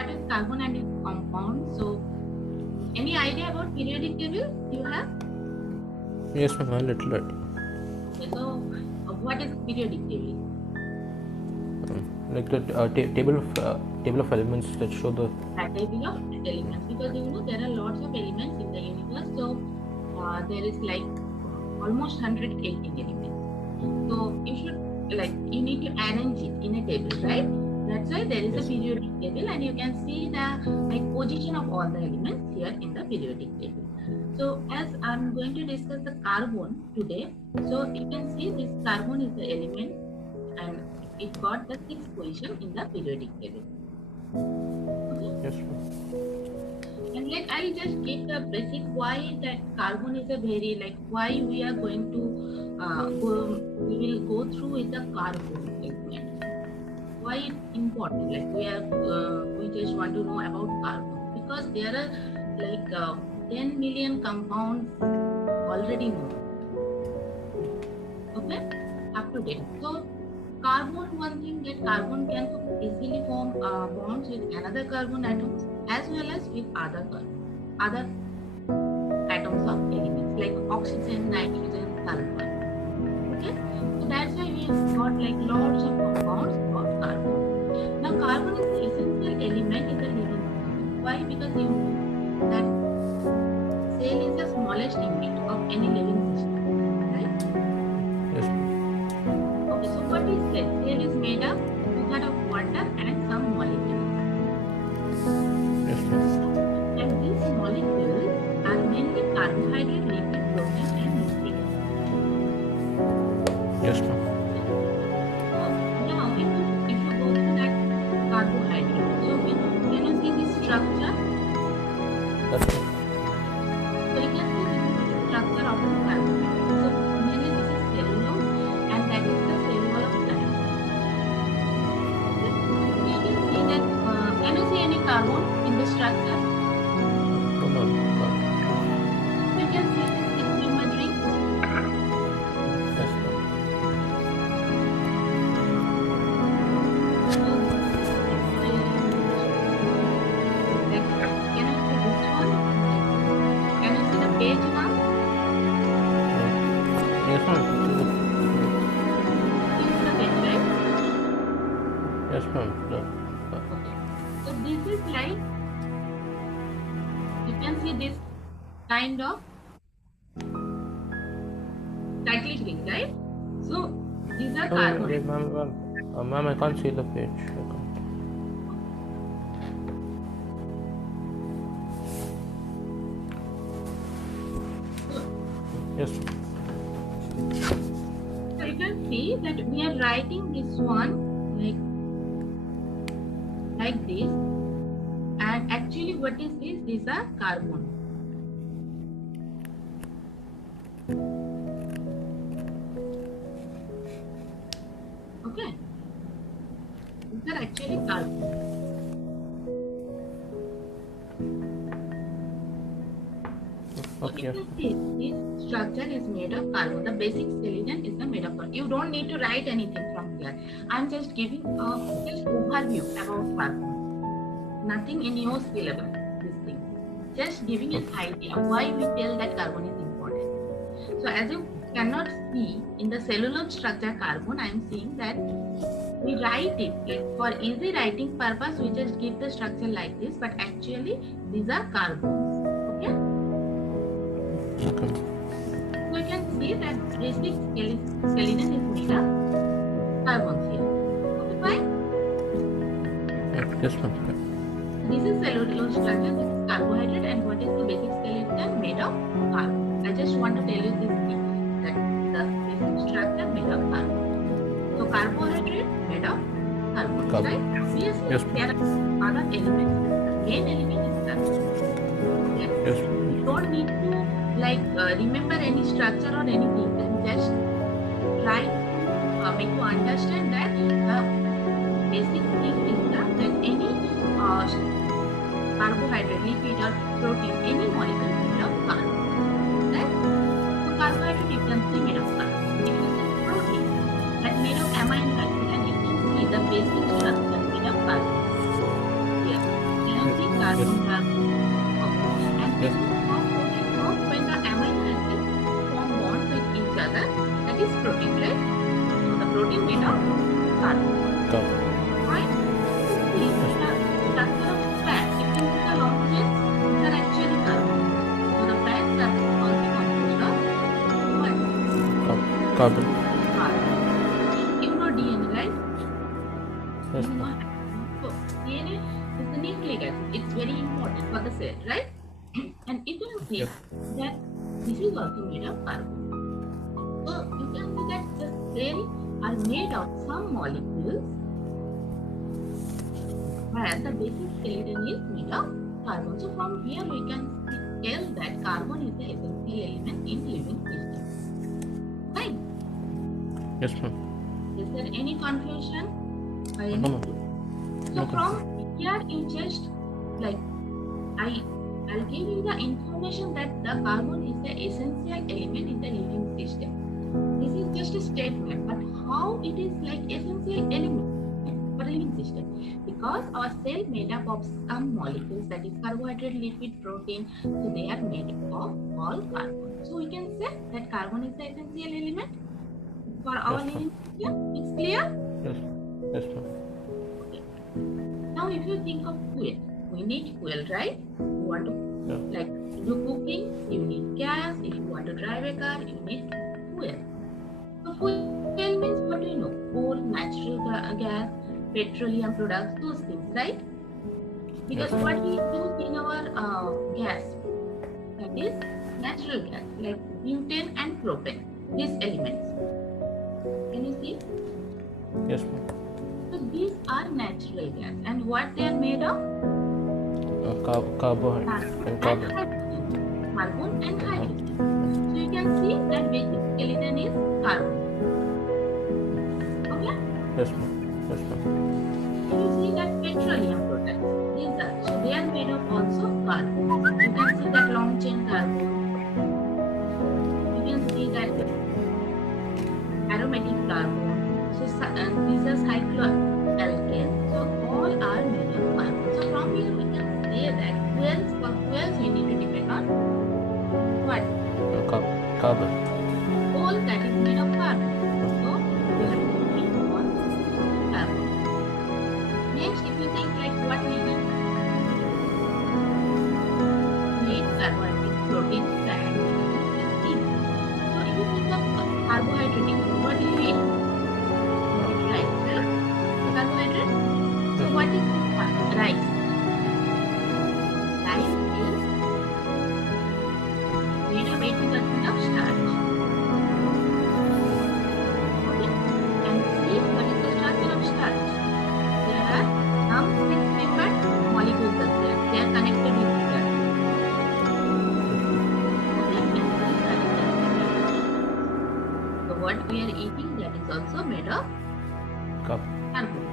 start with carbon and its compounds. So, any idea about periodic table you have? Yes, ma'am, a little bit. Okay, so what is periodic table? Like the table of elements that show the Table of elements, because there are lots of elements in the universe. So there is like almost 118 elements. So you need to arrange it in a table, right? That's why there is a periodic table, and you can see the position of all the elements here in the periodic table. So as I'm going to discuss the carbon today, so you can see this carbon is the element, and it got the 6th position in the periodic table. Okay? yes, ma'am. And I'll just give the basic why that carbon is a very why we are going to we will go through with the carbon segment. Why it's important? We just want to know about carbon because there are 10 million compounds already known. Okay, up to date. So carbon, one thing that carbon can easily form bonds with another carbon atoms as well as with other atoms of elements like oxygen, nitrogen, sulfur. Okay, so that's why we have got lots of compounds of carbon. Now, carbon is the essential element in the living system. Why? Because you know that cell is the smallest unit of any living system, right? Yes, ma'am. Okay, so what is cell? Cell is made up of water and some molecules. Yes, ma'am. And these molecules are mainly carbohydrate, lipid, protein, and nucleic acid. Yes, ma'am. Now, if you go to that carbohydrate, so can you see this structure? That's ma'am. So you can see this is the structure of the carbohydrate. So mainly this is cellulose, and that is the cell wall of life. Okay? So you can see that. Can you see any carbon in the structure? No, ma'am. You can see this 6-member ring. Yes, ma'am. Can you see this one? Can you see the page now? Yes, ma'am. This is the page, right? Yes, ma'am. Okay. So this is you can see this kind of cyclic ring, right? So these are carbon. Wait, ma'am. Ma'am, I can't see the page. I can't. Yes. So you can see that we are writing this one like this, and actually what is this? These are carbon. Okay, these are actually carbon. Okay. So you can see this structure is made of carbon. The basic skeleton is made of carbon. You don't need to write anything from here. I'm just giving a just overview about carbon. Nothing in your syllabus. This thing, just giving an idea why we tell that carbon is important. So as you cannot see in the cellulose structure carbon, I'm saying that we write it for easy writing purpose. We just give the structure like this, but actually these are carbons. Okay. Okay. So you can see that basic skeleton is made of carbons here. Okay, fine. Yes, ma'am. This is cellulose structure, this is carbohydrate, and what is the basic skeleton made of carbon. I just want to tell you this thing, that the basic structure made of carbon. So carbohydrate made of carbon, right? Obviously, Yes. there are other elements. The main element is carbon. Yes. Yes. You don't need to remember any structure or anything. Just try to make you understand that the basic thing is that any carbohydrate, lipid or protein, any molecule made of carbon. Right? So carbohydrate you can see made of carbon. If you see protein that made of amino acid, and you can see the basic structure made of carbon. Here. protein made of carbon. Carbon. Right? See, the structure of fat, if you see the long chains, these are actually carbon. So the fats are also composed of what? Carbon. Carbon. You know DNA, right? Yes, You know, ma'am. so DNA is the nucleic acid. It's very important for the cell, right? And if you see Yep. that this is also made of carbon. So you can see that the cells are made of some molecules, where the basic skeleton is made of carbon. So from here we can tell that carbon is the essential element in living system. Right? Yes, ma'am. Is there any confusion? No, ma'am. So No from here you just like I'll give you the information that the carbon is the essential element in the living system. This is just a statement, but how it is like essential element for living system? Because our cell made up of some molecules, that is carbohydrate, lipid, protein, so they are made of all carbon. So we can say that carbon is the essential element for our Yes, ma'am. living system. It's clear? Yes. Yes, ma'am. Now if you think of fuel, we need fuel, right? You want to Yeah. like do cooking, you need gas. If you want to drive a car, you need fuel. So fuel means what do you know? Coal, natural gas, petroleum products, those things, right? Because Yes. what we use in our gas, that is natural gas, like butane and propane, these elements. Can you see? Yes, ma'am. So these are natural gas, and what they are made of? Carbohydrate and carbon. Carbon and hydrogen. So you can see that basic skeleton is carbon. Okay? Yes, ma'am. Yes, ma'am. You see that petroleum products. These are so they are made of also carbon. You can see that long chain carbon. You can see that aromatic carbon. So these are cycloalkanes. So all are made of carbon. So from here we can say that for fuels we need to depend on what? Carbon. Coal that is made of carbon. So we are depending on carbon. Next, if you think like what we need carbohydrate, protein, fat, and protein. So if you think of carbohydrate, what do you eat? You eat rice, right? Carbohydrate. So what is this rice? Rice is made of 80% of starch. Okay? And see what is the structure of starch? There are some six-membered molecules are there. They are connected with each other. Okay? And these are essential. So what we are eating, that is also made of Carbon. carbon.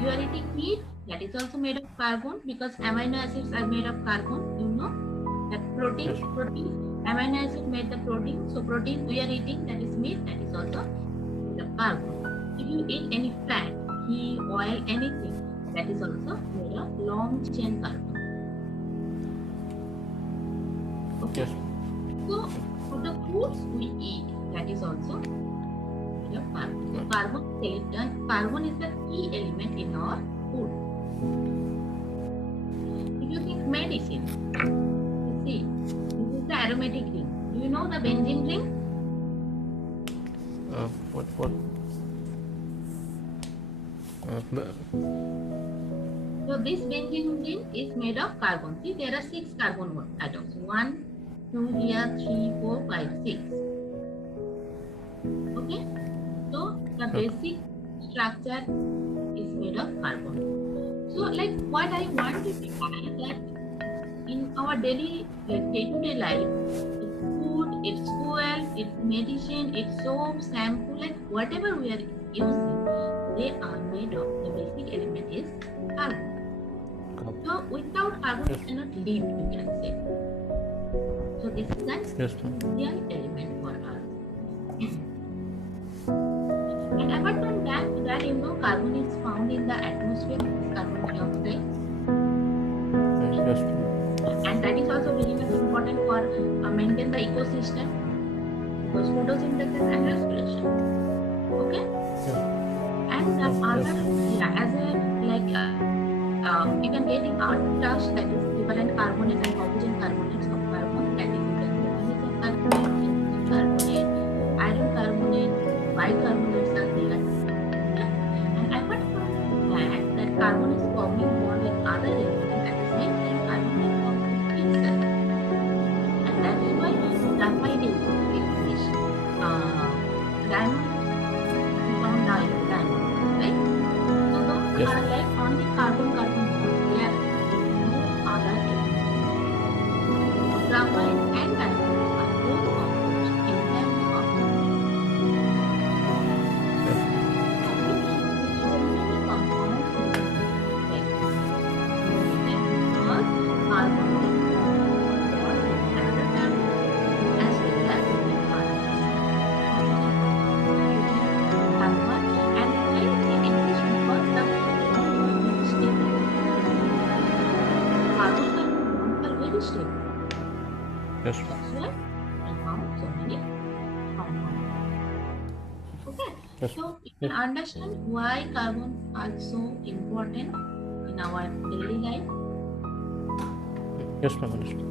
You are eating meat, that is also made of carbon, because amino acids are made of carbon. You know that protein, Yes. amino acid made the protein. So protein we are eating, that is meat, that is also made of carbon. If you eat any fat, ghee, oil, anything, that is also made of long chain carbon. Okay. Yes. So for the foods we eat, that is also made of carbon. So carbon is the key element in our food. If you think medicine, you see, this is the aromatic ring. Do you know the benzene ring? What? So this benzene ring is made of carbon. See, there are 6 carbon atoms. 1, 2, here, 3, 4, 5, 6. Okay? So the basic structure is made of carbon. So like what I want to say is that in our daily day-to-day life, it's food, it's fuel, it's medicine, it's soap, shampoo, like whatever we are using, they are made of, the basic element is carbon. So without carbon we cannot live, you can say. So this is an Yes, ma'am. essential element for us. And apart from that, you know, carbon is found in the atmosphere, carbon dioxide. Yes, ma'am. And that is also very much important for maintain the ecosystem, because photosynthesis and respiration. Okay? you can get attash, that is covalent carbonate and opposite carbonates of carbon, that is you can magnesium carbonate, zinc carbonate, iron carbonate, bicarbonates are there. Okay? And apart from that carbon is forming bond with other elements, at the same time carbon can form with itself. And that is why graphite is this diamond, we found diamond, right? So those Yes. are like only carbon-carbon bonds. They are no other elements. Graphite and diamond are both composed entirely of carbon. Yes. That's why we found so many compounds. Okay, Yes. so you can understand why carbons are so important in our daily life. Yes, ma'am. Understood.